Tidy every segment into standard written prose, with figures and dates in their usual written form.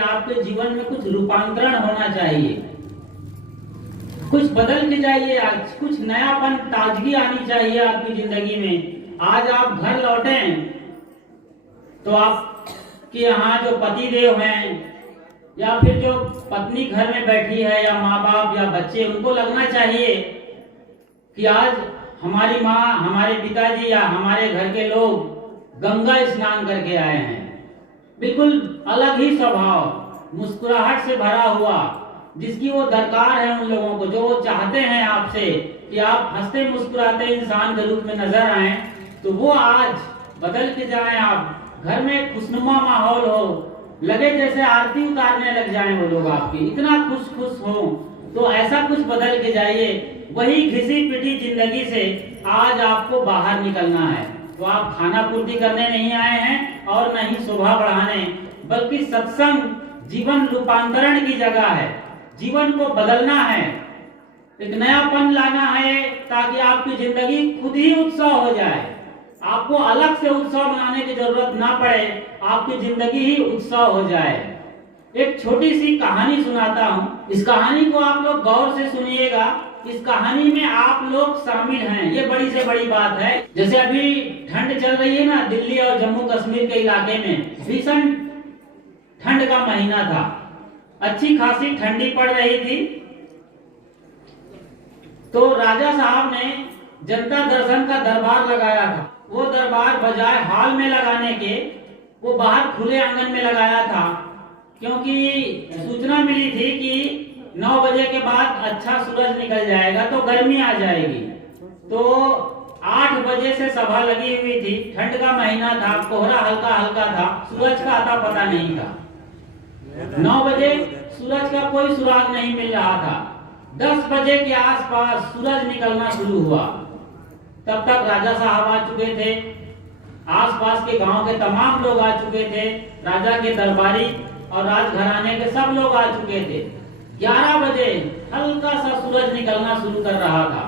आपके जीवन में कुछ रूपांतरण होना चाहिए, कुछ बदल के जाइए, आज कुछ नयापन, ताजगी आनी चाहिए आपकी जिंदगी में। आज आप घर लौटे तो आपके यहाँ जो पति देव हैं या फिर जो पत्नी घर में बैठी है या माँ बाप या बच्चे, उनको लगना चाहिए कि आज हमारी माँ, हमारे पिताजी या हमारे घर के लोग गंगा स्नान करके आए हैं। बिल्कुल अलग ही स्वभाव, मुस्कुराहट से भरा हुआ, जिसकी वो दरकार है उन लोगों को, जो वो चाहते हैं आपसे कि आप हंसते मुस्कुराते इंसान के रूप में नजर आए, तो वो आज बदल के जाएं। आप घर में खुशनुमा माहौल हो, लगे जैसे आरती उतारने लग जाएं वो लोग आपकी, इतना खुश खुश हो। तो ऐसा कुछ बदल के जाइए। वही घिसी पिटी जिंदगी से आज आपको बाहर निकलना है। तो आप खाना पूर्ति करने नहीं आए हैं और न ही शोभा बढ़ाने, बल्कि सत्संग जीवन रूपांतरण की जगह है। जीवन को बदलना है, एक नयापन लाना है, ताकि आपकी जिंदगी खुद ही उत्सव हो जाए। आपको अलग से उत्सव मनाने की जरूरत ना पड़े, आपकी जिंदगी ही उत्सव हो जाए। एक छोटी सी कहानी सुनाता हूँ, इस कहानी को आप लोग गौर से सुनिएगा। इस कहानी में आप लोग शामिल हैं, ये बड़ी से बड़ी बात है। जैसे अभी ठंड चल रही है ना, दिल्ली और जम्मू कश्मीर के इलाके में भीषण ठंड का महीना था, अच्छी खासी ठंडी पड़ रही थी। तो राजा साहब ने जनता दर्शन का दरबार लगाया था। वो दरबार बजाय हॉल में लगाने के वो बाहर खुले आंगन में लगाया था, क्योंकि सूचना मिली थी कि 9 बजे के बाद अच्छा सूरज निकल जाएगा तो गर्मी आ जाएगी। तो 8 बजे से सभा लगी हुई थी, ठंड का महीना था, कोहरा हल्का हल्का था, सूरज का आता पता नहीं था। 9 बजे सूरज का कोई सुराग नहीं मिल रहा था। 10 बजे के आसपास सूरज निकलना शुरू हुआ। तब तक राजा साहब आ चुके थे, आसपास के गांव के तमाम लोग आ चुके थे, राजा के दरबारी और राजघराने के सब लोग आ चुके थे। 11 बजे हल्का सा सूरज निकलना शुरू कर रहा था।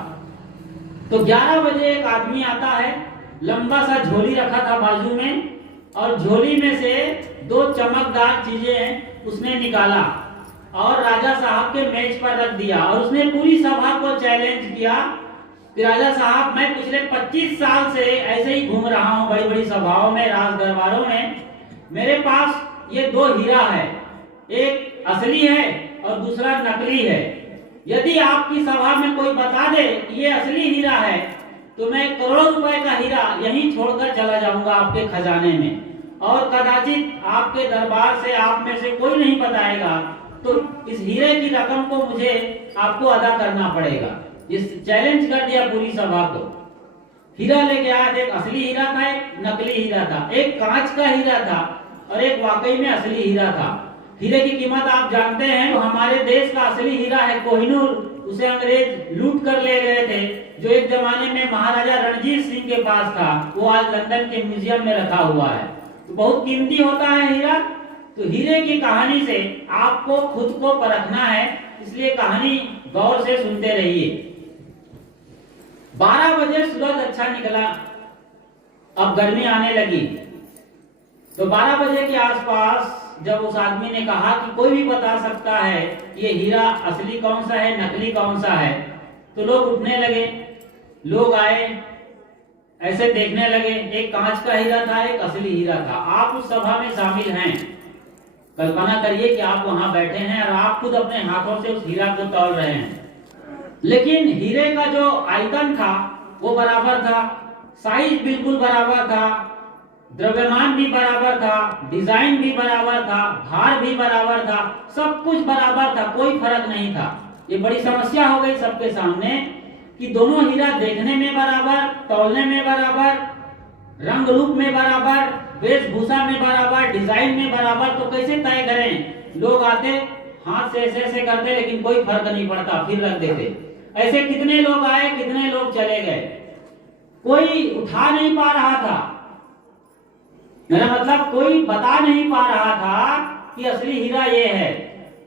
तो 11 बजे एक आदमी आता है, लंबा सा झोली रखा था बाजू में, और झोली में से 2 चमकदार चीजें उसने निकाला और राजा साहब के मेज पर रख दिया। और उसने पूरी सभा को चैलेंज किया कि राजा साहब, मैं पिछले 25 साल से ऐसे ही घूम रहा हूँ बड़ी बड़ी सभाओं में, राज दरबारों में। मेरे पास ये 2 हीरा है, एक असली है और दूसरा नकली है। यदि आपकी सभा में कोई बता दे कि ये असली हीरा है, तो मैं करोड़ों रुपए का हीरा यहीं छोड़कर चला जाऊंगा आपके खजाने में, और कदाचित आपके दरबार से आप में से कोई नहीं बताएगा। तो इस हीरे की रकम को मुझे आपको अदा करना पड़ेगा। इस चैलेंज कर दिया पूरी सभा को। हीरा लेके आया, एक असली हीरा था, एक नकली हीरा था, एक कांच का हीरा था और एक वाकई में असली हीरा था। हीरे की कीमत आप जानते हैं, तो हमारे देश का असली हीरा है कोहिनूर। उसे अंग्रेज लूट कर ले गए थे, जो एक जमाने में महाराजा रणजीत सिंह के पास था। वो आज लंदन के म्यूजियम में रखा हुआ है। तो बहुत कीमती होता है हीरा। तो हीरे की कहानी से आपको खुद को परखना है, इसलिए कहानी गौर से सुनते रहिए। 12 बजे सूरज अच्छा निकला, अब गर्मी आने लगी। तो 12 बजे के आसपास जब उस आदमी ने कहा कि कोई भी बता सकता है ये हीरा असली कौन सा है, नकली कौन सा है, तो लोग उठने लगे। लोग आए, ऐसे देखने लगे, एक कांच का हीरा था, एक असली हीरा था। आप उस सभा में शामिल हैं। कल्पना करिए कि आप वहां बैठे हैं और आप खुद अपने हाथों से उस हीरा को तौल रहे हैं। लेकिन हीरे का जो आयतन था वो बराबर था, साइज बिल्कुल बराबर था, द्रव्यमान भी बराबर था, डिजाइन भी बराबर था, भार भी बराबर था, सब कुछ बराबर था, कोई फर्क नहीं था। ये बड़ी समस्या हो गई सबके सामने कि दोनों हीरा देखने में बराबर, तौलने में बराबर, रंग रूप में बराबर, वेशभूषा में बराबर, डिजाइन में बराबर, तो कैसे तय करें। लोग आते, हाथ से ऐसे करते, लेकिन कोई फर्क नहीं पड़ता, फिर रख देते। ऐसे कितने लोग आए, कितने लोग चले गए, कोई उठा नहीं पा रहा था। मेरा मतलब कोई बता नहीं पा रहा था कि असली हीरा ये है।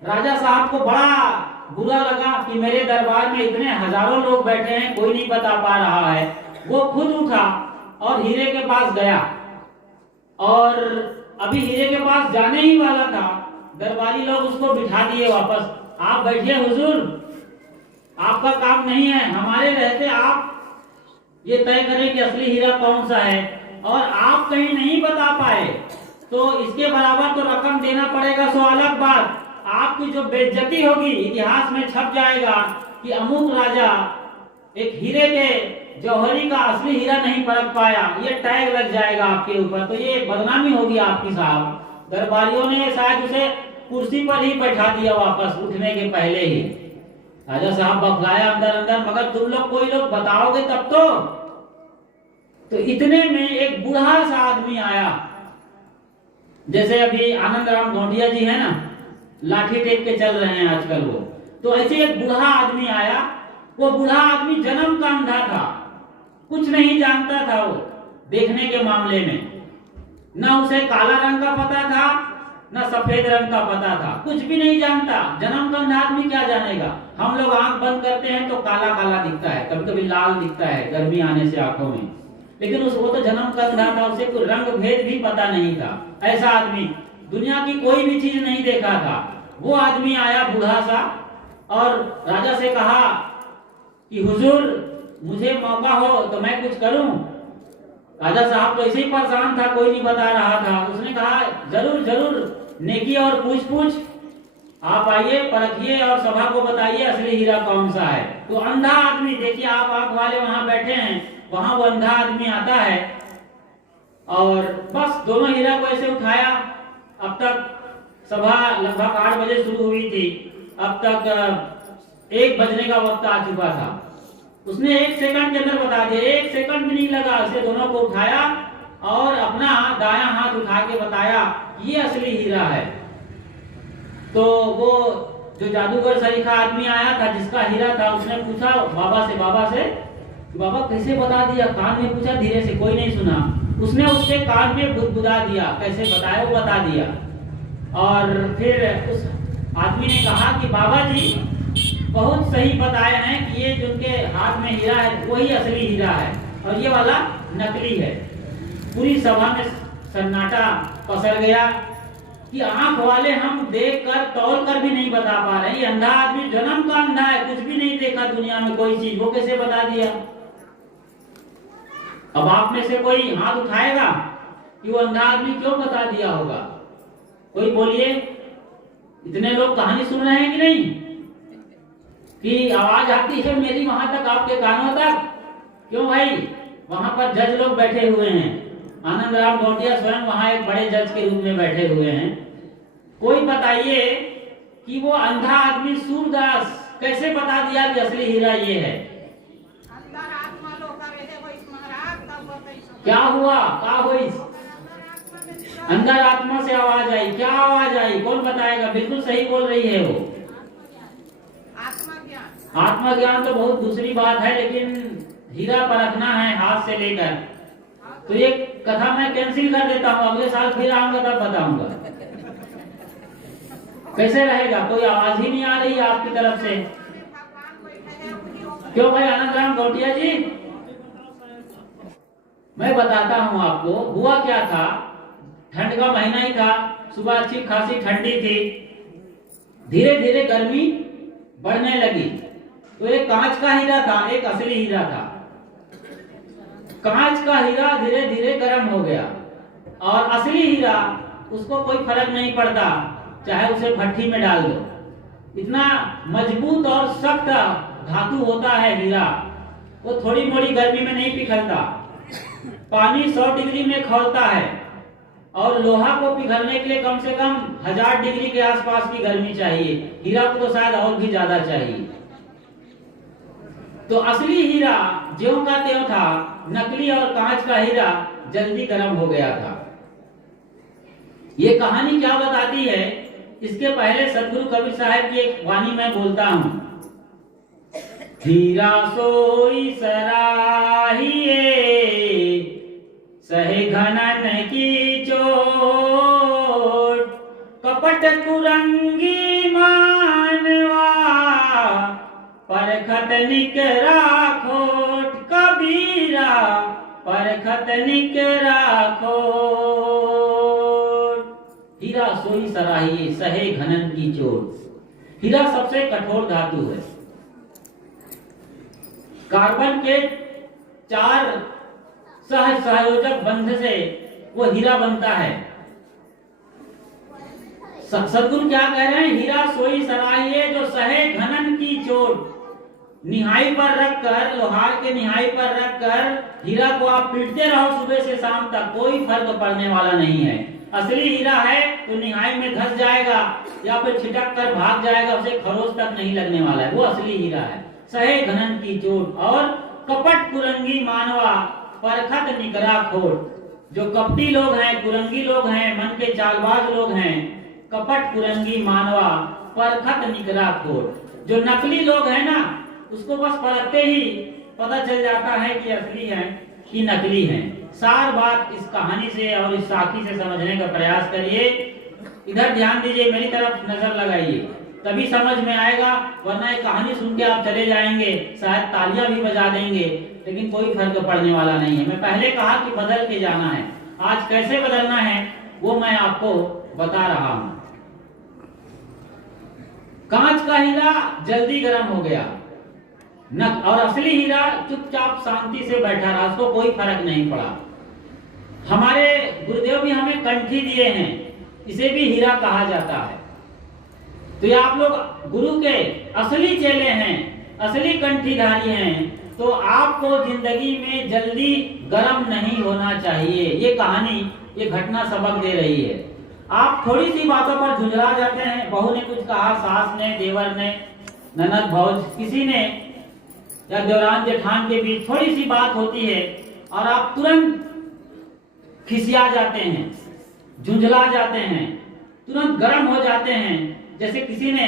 राजा साहब को बड़ा बुरा लगा कि मेरे दरबार में इतने हजारों लोग बैठे हैं, कोई नहीं बता पा रहा है। वो खुद उठा और हीरे के पास गया, और अभी हीरे के पास जाने ही वाला था, दरबारी लोग उसको बिठा दिए वापस। आप बैठिए हुजूर, आपका काम नहीं है, हमारे रहते आप ये तय करें कि असली हीरा कौन सा है, और आप कहीं नहीं बता पाए तो इसके बराबर तो रकम देना पड़ेगा। सो अलग बात, आपकी जो बेइज्जती होगी इतिहास में छप जाएगा कि अमुक राजा एक हीरे के जौहरी का असली हीरा नहीं परख पाया, ये टैग लग जाएगा आपके ऊपर, तो ये बदनामी होगी आपकी साहब। दरबारियों ने शायद उसे कुर्सी पर ही बैठा दिया वापस उठने के पहले ही। राजा साहब बखलाया अंदर अंदर, मगर तुम लोग कोई लोग बताओगे तब तो इतने में एक बूढ़ा सा आदमी आया, जैसे अभी आनंद राम गौंडिया जी है ना, लाठी टेक के चल रहे हैं आजकल वो, तो ऐसे एक बूढ़ा आदमी आया। वो बूढ़ा आदमी जन्म का अंधा था, कुछ नहीं जानता था वो देखने के मामले में, ना उसे काला रंग का पता था ना सफेद रंग का पता था, कुछ भी नहीं जानता। जन्म का अंधा आदमी क्या जानेगा। हम लोग आंख बंद करते हैं तो काला काला दिखता है, कभी कभी लाल दिखता है गर्मी आने से आंखों में, लेकिन वो तो जन्म का अंधा था, उसे कोई रंग भेद भी पता नहीं था। ऐसा आदमी दुनिया की कोई भी चीज नहीं देखा था। वो आदमी आया बूढ़ा सा और राजा से कहा कि हुजूर मुझे मौका हो तो मैं कुछ करूं। राजा साहब तो ऐसे ही परेशान था, कोई नहीं बता रहा था। उसने कहा जरूर जरूर, नेकी और पूछ पूछ, आप आइए परखिए और सभा को बताइए असली हीरा कौन सा है। तो अंधा आदमी, देखिए आप आंख वाले वहां बैठे हैं, वहां वो अंधा आदमी आता है और बस दोनों हीरा को ऐसे उठाया। अब तक सभा लगभग 8 बजे शुरू हुई थी, अब तक 1 बजने का वक्त आ चुका था। उसने 1 सेकंड के अंदर बता दिया, 1 सेकंड भी नहीं लगा, उसे दोनों को उठाया और अपना दायां हाथ उठा के बताया ये असली हीरा है। तो वो जो जादूगर सरीखा आदमी आया था जिसका हीरा था, उसने पूछा बाबा से बाबा कैसे बता दिया, कान में पूछा धीरे से, कोई नहीं सुना। उसने उसके कान में बुदबुदा दिया, कैसे बताया वो बता दिया। और फिर उस आदमी ने कहा कि बाबा जी बहुत सही बताए हैं कि ये जो उनके हाथ में हीरा है वही असली हीरा है और ये वाला नकली है। पूरी सभा में सन्नाटा पसर गया कि आंख वाले हम देखकर तौल कर भी नहीं बता पा रहे। ये अंधा आदमी जन्म का अंधा है, कुछ भी नहीं देखा दुनिया में कोई चीज, वो कैसे बता दिया। अब आप में से कोई हाथ उठाएगा कि वो अंधा आदमी क्यों बता दिया होगा। कोई बोलिए, इतने लोग कहानी सुन रहे हैं कि नहीं, कि आवाज आती है मेरी वहां तक, आपके कानों तक। क्यों भाई, वहां पर जज लोग बैठे हुए हैं, आनंद राम गौंडिया स्वयं वहां एक बड़े जज के रूप में बैठे हुए हैं। कोई बताइए कि वो अंधा आदमी सूरदास कैसे बता दिया कि असली हीरा ये है। क्या हुआ, क्या हुई, अंदर आत्मा से आवाज आई, क्या आवाज आई, कौन बताएगा। बिल्कुल सही बोल रही है वो। आत्मज्ञान तो बहुत दूसरी बात है, लेकिन हीरा परखना है हाथ से लेकर। तो ये कथा मैं कैंसिल कर देता हूँ, अगले साल फिर आऊंगा तब बताऊंगा। कैसे रहेगा, कोई आवाज ही नहीं आ रही है आपकी तरफ से। क्यों भाई आनंद राम गौटिया जी, मैं बताता हूँ आपको हुआ क्या था। ठंड का महीना ही था, सुबह अच्छी खासी ठंडी थी, धीरे धीरे गर्मी बढ़ने लगी। तो एक कांच का हीरा था, एक असली हीरा था। कांच का हीरा धीरे धीरे गर्म हो गया और असली हीरा उसको कोई फर्क नहीं पड़ता, चाहे उसे भट्टी में डाल दो। इतना मजबूत और सख्त धातु होता है हीरा, वो थोड़ी मोड़ी गर्मी में नहीं पिघलता। पानी 100 डिग्री में खौलता है और लोहा को पिघलने के लिए कम से कम 1000 डिग्री के आसपास की गर्मी चाहिए। हीरा को तो शायद और भी ज्यादा चाहिए। तो असली हीरा ज्यों का त्यों था, नकली और कांच का हीरा जल्दी गर्म हो गया था। ये कहानी क्या बताती है, इसके पहले सदगुरु कबीर साहब की एक वाणी मैं बोलता हूं। हीरा सोई सराहिए सहे घनन की चोट, कपट कुरंगी मानवा परखत निकरा खोट। कबीरा परखत निकरा खोट। हीरा सोई सराहिए सहे घनन की चोट। हीरा सबसे कठोर धातु है। कार्बन के 4 सहसंयोजक बंध से वो हीरा बनता है। सद्गुरु क्या कह रहे हैं? हीरा सोई सराहिए जो सहे घनन की चोट। निहाई पर रखकर, लोहार के निहाई पर रखकर हीरा को आप पीटते रहो सुबह से शाम तक, कोई फर्क पड़ने वाला नहीं है। असली हीरा है तो निहाई में धस जाएगा या फिर छिटक कर भाग जाएगा, उसे खरोच तक नहीं लगने वाला है, वो असली हीरा है। सहे घनन की चोट। और कपट कुरंगी मानवा परखत निकरा खोट। जो कपटी लोग हैं, कुरंगी लोग हैं, मन के चालबाज लोग हैं, कपट कुरंगी मानवा परखत निकरा खोट। जो नकली लोग हैं ना, उसको बस परखते ही पता चल जाता है कि असली है कि नकली है। सार बात इस कहानी से और इस साखी से समझने का प्रयास करिए। इधर ध्यान दीजिए, मेरी तरफ नजर लगाइए, तभी समझ में आएगा, वरना एक कहानी सुन के आप चले जाएंगे, शायद तालियां भी बजा देंगे, लेकिन कोई फर्क पड़ने वाला नहीं है। मैं पहले कहा कि बदल के जाना है, आज कैसे बदलना है वो मैं आपको बता रहा हूं। कांच का हीरा जल्दी गर्म हो गया और असली हीरा चुपचाप शांति से बैठा रहा, उसको कोई फर्क नहीं पड़ा। हमारे गुरुदेव भी हमें कंठी दिए हैं, इसे भी हीरा कहा जाता है। तो ये आप लोग गुरु के असली चेले हैं, असली कंठीधारी हैं, तो आपको जिंदगी में जल्दी गर्म नहीं होना चाहिए। ये कहानी, ये घटना सबक दे रही है। आप थोड़ी सी बातों पर झुंझला जाते हैं, बहू ने कुछ कहा, सास ने, देवर ने, ननद भौज, किसी ने या देवरान जेठान के बीच थोड़ी सी बात होती है और आप तुरंत खिसिया जाते हैं, झुंझला जाते हैं, तुरंत गर्म हो जाते हैं। जैसे किसी ने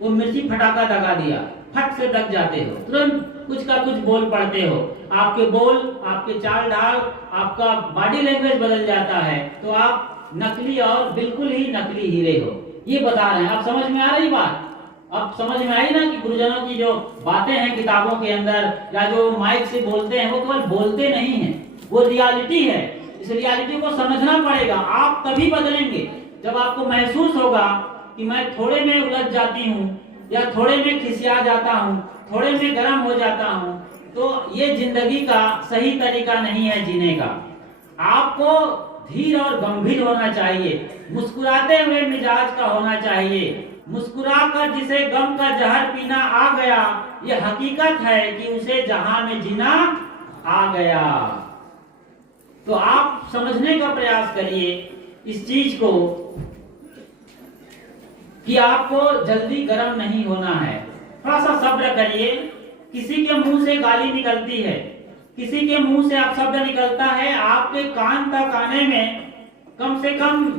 वो मिर्ची फटाका दगा दिया, फट से दग जाते हो, तुरंत कुछ का कुछ बोल पड़ते हो। आपके बोल, आपके चाल ढाल, आपका बॉडी लैंग्वेज बदल जाता है, तो आप नकली और बिल्कुल ही नकली हीरे हो। ये बता रहे हैं। आप समझ में आ रही बात? अब समझ में आई ना कि गुरुजनों की जो बातें हैं किताबों के अंदर या जो माइक से बोलते हैं, वो केवल बोलते नहीं है, वो रियलिटी है। इस रियलिटी को समझना पड़ेगा। आप तभी बदलेंगे जब आपको महसूस होगा कि मैं थोड़े में उलझ जाती हूँ या थोड़े में खिसिया जाता हूँ, थोड़े में गर्म हो जाता हूँ, तो ये जिंदगी का सही तरीका नहीं है जीने का। आपको धीर और गंभीर होना चाहिए, मुस्कुराते हुए मिजाज का होना चाहिए। मुस्कुराकर जिसे गम का जहर पीना आ गया, ये हकीकत है कि उसे जहां में जीना आ गया। तो आप समझने का प्रयास करिए इस चीज को कि आपको जल्दी गर्म नहीं होना है। थोड़ा सा सब्र करिए। किसी के मुंह से गाली निकलती है, किसी के मुंह से आप शब्द निकलता है, आपके कान तक आने में कम से कम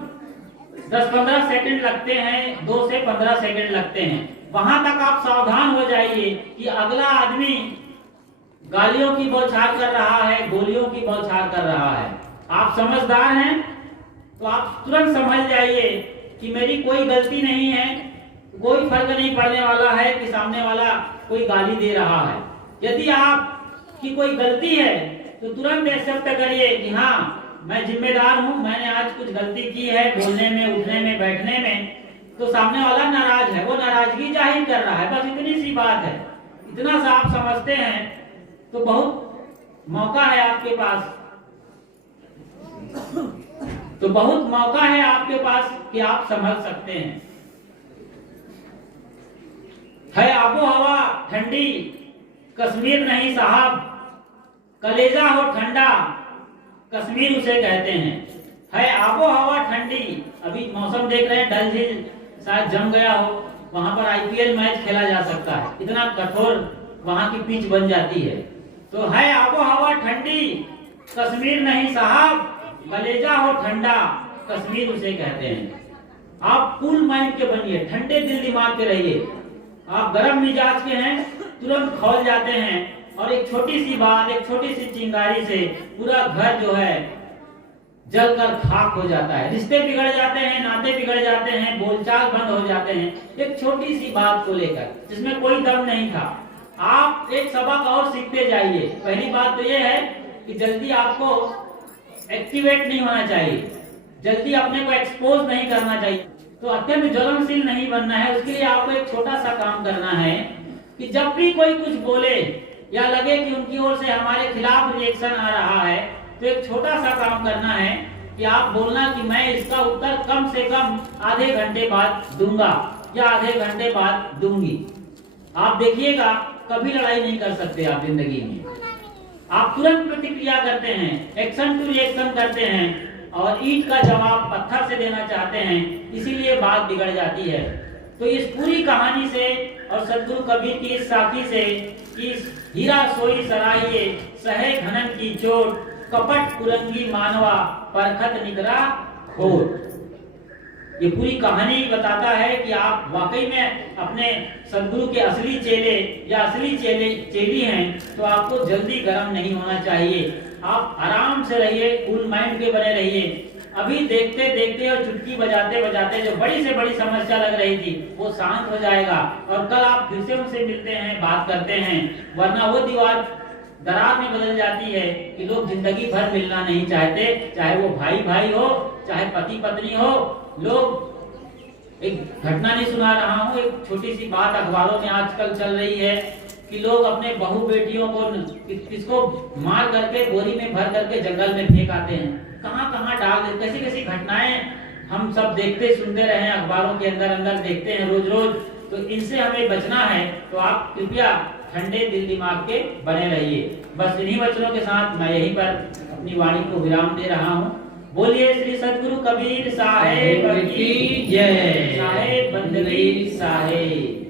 10-15 सेकंड लगते हैं, 2 से 15 सेकंड लगते हैं। वहां तक आप सावधान हो जाइए कि अगला आदमी गालियों की बौछार कर रहा है, गोलियों की बौछार कर रहा है। आप समझदार हैं तो आप तुरंत समझ जाइए कि मेरी कोई गलती नहीं है, कोई फर्क नहीं पड़ने वाला है कि सामने वाला कोई गाली दे रहा है। यदि आपकी कोई गलती है तो तुरंत एक्सेप्ट करिए कि हाँ, मैं जिम्मेदार हूं, मैंने आज कुछ गलती की है बोलने में, उठने में, बैठने में। तो सामने वाला नाराज है, वो नाराजगी जाहिर कर रहा है, बस इतनी सी बात है। इतना सा आप समझते हैं तो बहुत मौका है आपके पास, तो बहुत मौका है आपके पास कि आप समझ सकते हैं। है आबो हवा ठंडी, कश्मीर नहीं साहब, कलेजा हो ठंडा, कश्मीर उसे कहते हैं। है आबो हवा ठंडी। अभी मौसम देख रहे हैं, डल झील शायद जम गया हो, वहां पर आईपीएल मैच खेला जा सकता है, इतना कठोर वहां की पिच बन जाती है। तो है आबो हवा ठंडी, कश्मीर नहीं साहब, कलेजा हो ठंडा, कश्मीर उसे कहते हैं। आप कूल माइंड के बनिए, ठंडे दिल दिमाग के रहिए। आप गर्म मिजाज के हैं, तुरंत खौल जाते हैं और एक छोटी सी बात, एक छोटी सी चिंगारी से पूरा घर जो है जलकर खाक हो जाता है। रिश्ते बिगड़ जाते हैं, नाते बिगड़ जाते हैं, बोलचाल बंद हो जाते हैं, एक छोटी सी बात को लेकर जिसमें कोई दम नहीं था। आप एक सबक और सीखते जाइए। पहली बात तो यह है कि जल्दी आपको एक्टिवेट नहीं होना चाहिए, जल्दी अपने को एक्सपोज नहीं करना चाहिए। तो अत्यंत ज्वलनशील नहीं बनना है। उसके लिए आपको एक छोटा सा काम करना है कि जब भी कोई कुछ बोले या लगे कि उनकी ओर से हमारे खिलाफ रिएक्शन आ रहा है, तो एक छोटा सा काम करना है कि आप बोलना कि मैं इसका उत्तर कम से कम आधे घंटे बाद दूंगा या आधे घंटे बाद दूंगी। आप देखिएगा कभी लड़ाई नहीं कर सकते आप जिंदगी में। आप तुरंत प्रतिक्रिया करते हैं, एक्शन टू रिएक्शन करते हैं और ईंट का जवाब पत्थर से देना चाहते हैं, इसीलिए बात बिगड़ जाती है। तो इस पूरी कहानी से और सद्गुरु कबीर की इस साखी से कि हीरा सोई सराहिए सहे घनन की चोट, कपट कुरंगी मानवा परखत निकरा खोट। ये पूरी कहानी बताता है कि आप वाकई में अपने सद्गुरु के असली चेले या असली चेली हैं, तो आपको जल्दी गर्म नहीं होना चाहिए। आप आराम से रहिए, कूल माइंड के बने रहिए। अभी देखते देखते और चुटकी बजाते बजाते जो बड़ी से बड़ी समस्या लग रही थी वो शांत हो जाएगा और कल आप फिर से उनसे मिलते हैं, बात करते हैं। वरना वो दीवार दरार में बदल जाती है कि लोग जिंदगी भर मिलना नहीं चाहते, चाहे वो भाई भाई हो, चाहे पति पत्नी हो। लोग एक घटना नहीं सुना रहा हूँ, एक छोटी सी बात अखबारों में आजकल चल रही है कि लोग अपने बहू बेटियों को किसको मार करके बोरी में भर करके जंगल में फेंक आते हैं, कहाँ कहाँ डाल देते। कैसी कैसी घटनाएं हम सब देखते सुनते रहे, अखबारों के अंदर अंदर देखते हैं रोज रोज। तो इनसे हमें बचना है, तो आप कृपया ठंडे दिल दिमाग के बने रहिए। बस इन्हीं वचनों के साथ मैं यहीं पर अपनी वाणी को विराम दे रहा हूँ। बोलिए श्री सद्गुरु कबीर साहेब की जय। साहेब बंदगी साहेब।